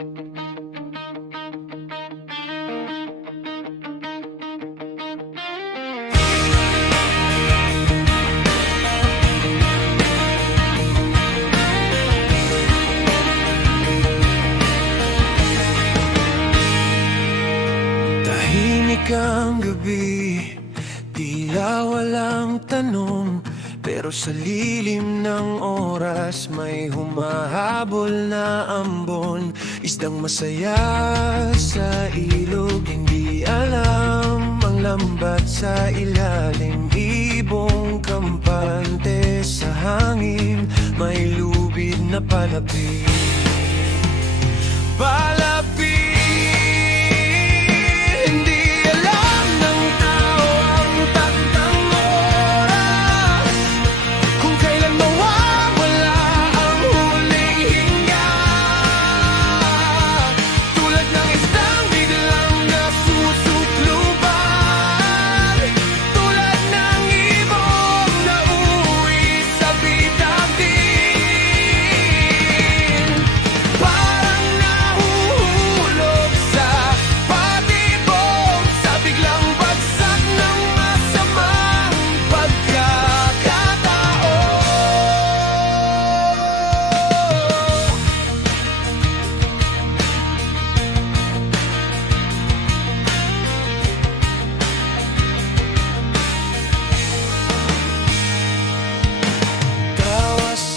Tahimik ang gabi, tila walang tanong, pero sa lilim ng oras may humahabol na ambon. Isdang masaya sa ilog, hindi alam ang lambat sa ilalim. Ibong kampante sa hangin, may lubid na palapit. Palapit.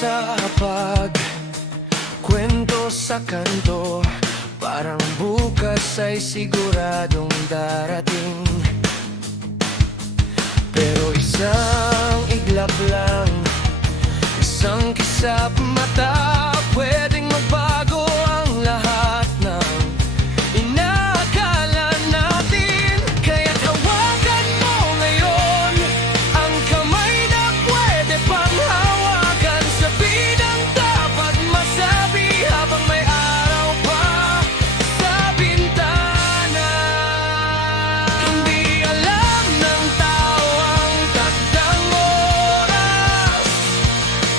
Sa hapag, kwento sa kanto, parang bukas ay siguradong darating. Pero isang iglap lang, isang kisap mata, pwedeng magbago ang lahat ng inaakala natin. Kaya't hawakan mo ngayon ang kamay na pwede pang hawakan. Sabihin ang dapat masabi habang may araw pa sa bintana. Hindi alam ng tao ang takdang oras,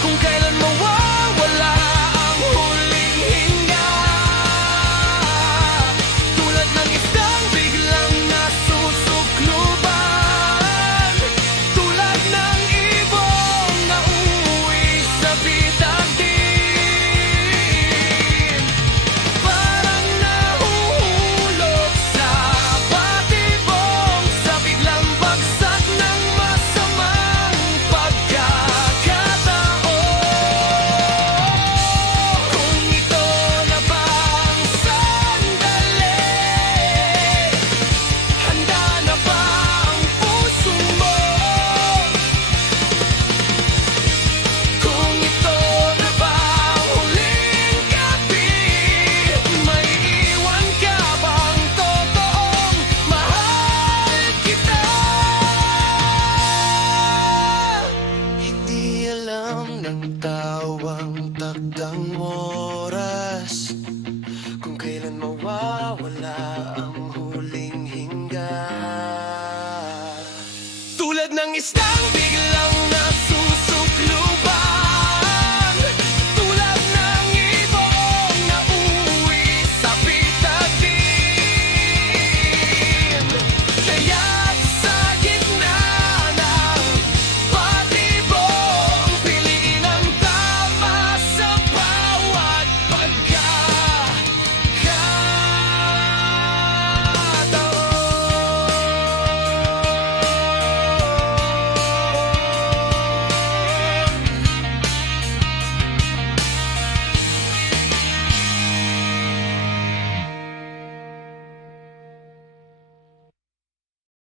kung kailan mawawala ang huling hinga. Tulad ng isang biglang nasusukluban, tulad ng ibong na uuwi sa bitagin. Parang nahuhulog sa batibong, sa biglang bagsak ng masamang pagkakataon. Kung ito na ba ang sandali, handa na ba ang puso mo? Kung ito na ba ang huling gabi, may iwan ka bang totoong mahal kita? Hindi alam ng tao ang takdang oras,